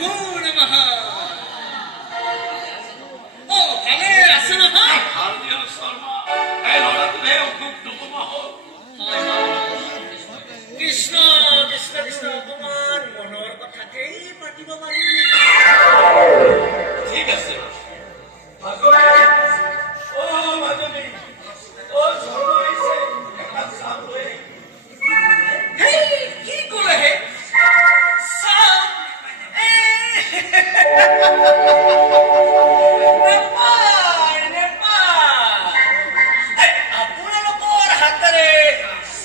নমো নমঃ। ও ভালে আছে নহয়? ভাল দিয়ক শৰ্মা। এই ল'ৰাটোহে অসুখ নকমা হ'ল। কৃষ্ণ কৃষ্ণ কৃষ্ণ, অকমান মনৰ কথাকেই পাতিব পাৰি। ঠিক আছে। মাজনী, অ' মাজনী, অ' শৰ্মা আহিছে, একাপ চাহ লৈ আহি। হেই, কি ক'লেহে? চাহ? নেপায়, নেপায়। আপোনালোকৰ হাতেৰে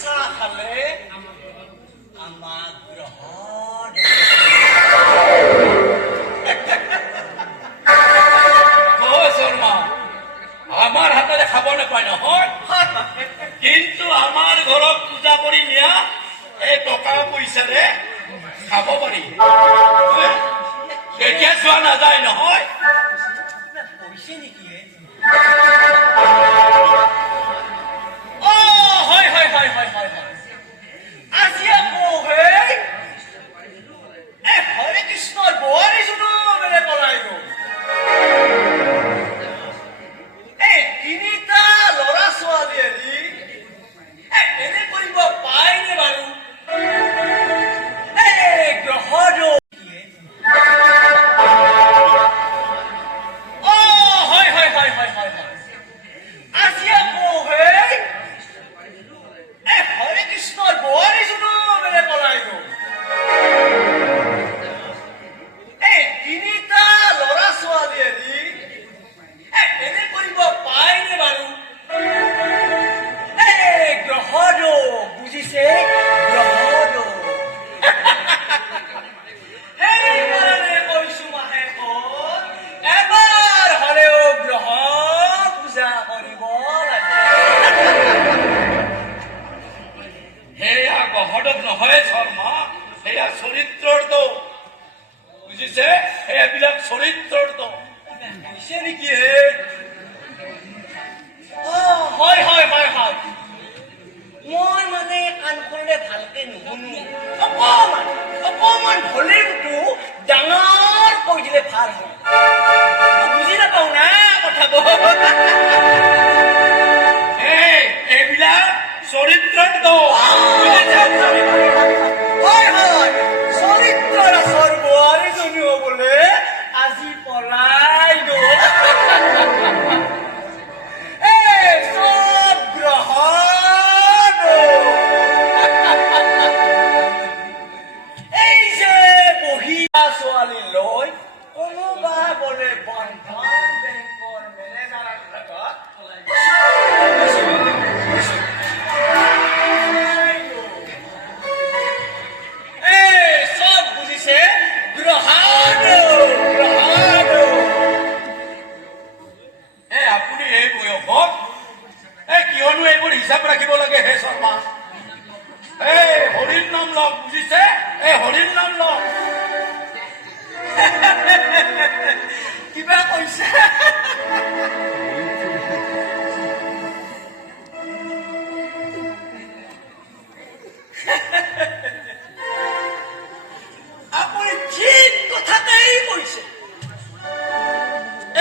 চাহ খালে আমাক গ্ৰহণ। অ' শৰ্মা, আমাৰ হাতেৰে খাব নাপায় নহয়, কিন্তু আমাৰ ঘৰত পূজা কৰি নিয়া এই টকা পইচাৰে খাব পাৰি। এতিয়া চোৱা নাযায় নহয়। কৈছে নেকি? অ' হয় হয় হয় হয় হয় হয়। আজি আকৌ হেই হৰে কৃষ্ণৰ বোৱাৰীজনো মানে পলাই গ'ল। তিনিটা ল'ৰা ছোৱালী এৰি এনে কৰিব পায়নে বাৰু? গ্ৰহণ। অ' হয় হয় হয় হয় হয় হয়। আজি আকৌ হেই হৰে কৃষ্ণৰ বোৱাৰীজনো মানে পলাই গ'ল। তিনিটা ল'ৰা ছোৱালী এৰি এনে কৰিব পায়নে বাৰু? গ্ৰহণ বুজিছে, গ্ৰহণ। সেইকাৰণে কৈছো মাহেকত এবাৰ হ'লেও গ্ৰহ পূজা কৰিব লাগে। সেয়া গহদত নহয় শৰ্মা, সেয়া চৰিত্ৰৰ দোষ। বুজিছে, সেইবিলাক চৰিত্ৰৰ দোষ। কৈছে নেকি হে? অ' হয় হয় হয় হয়। মই মানে কাণখনেৰে ভালকে নুশুনো। অকমান অকমান ভলিউমটো ডাঙৰ কৰি দিলে ভাল হয়। বুজি নাপাওঁ না কথাবোৰ। এইবিলাক চৰিত্ৰৰ দোষ। বুজিছে? হয় হয়, চৰিত্ৰ ৰাসৰ বোৱাৰীজনীও বোলে আজি পলাই গ'ল। চব গ্ৰহণ। এই যে বহিয়া ছোৱালী লৈ কোনোবা বোলে বন্ধন বেংকৰ মেনেজাৰৰ লগত চব বুজিছে, গ্ৰহণ গ্ৰহণ। আপুনি এই বয়সত কিয়নো এইবোৰ হিচাপ ৰাখিব লাগে হে শৰ্মা? হৰিৰ নাম লওক, বুজিছে? হৰিৰ নাম লওক। কিবা কৈছে? আপুনি ঠিক কথাতেই কৈছে।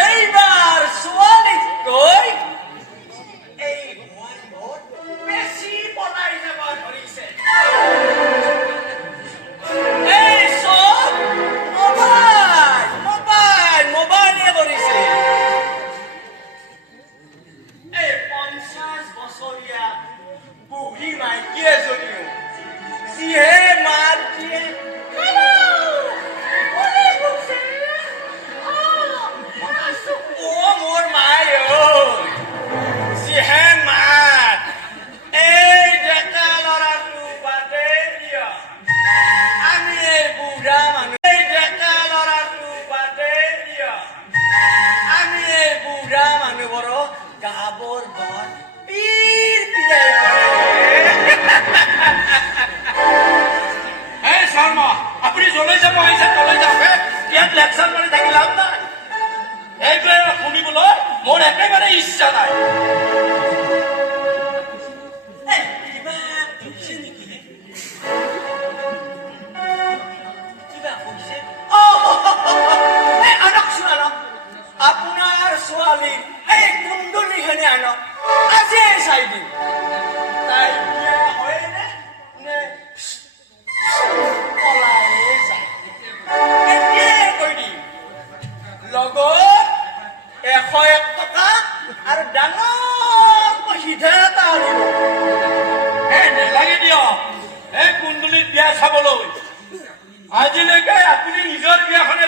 এইবাৰ ছোৱালীতকৈ এই বোৱাৰীবোৰ বেছি পলাই যাব ধৰিছে। এই চব মোবাইল মোবাইল মোবাইলে ধৰিছে। এই 50 বছৰীয়া বুঢ়ী মাইকী এজনীও যিহে মাত দিয়ে, মোৰ মায়ে যিহে মাত, এই ডেকা ল'ৰাটো বাদে দিয়, আমি এই বুঢ়া মানুহ। এই ডেকা ল'ৰাটো বাদে দিয়, আমি এই বুঢ়া মানুহবোৰক গাবৰ ঘৰ পীৰ পিৰাই শৰ্মা, আপুনি যলৈ যাব আহিছে তলৈ যাওক। ইয়াত লেকচাৰ মাৰি থাকি লাভ নাই। এইটোৱে শুনিবলৈ মোৰ একেবাৰে ইচ্ছা নাই। কিবা হৈছে নেকি? কিবা হৈছে? লগত 101 টকা আৰু ডাঙৰকৈ সিধা এটা আনিব। নেলাগে দিয়ক এই কুন্দুলিত বিয়া চাবলৈ আজিলৈকে আপুনি নিজৰ বিয়াখনে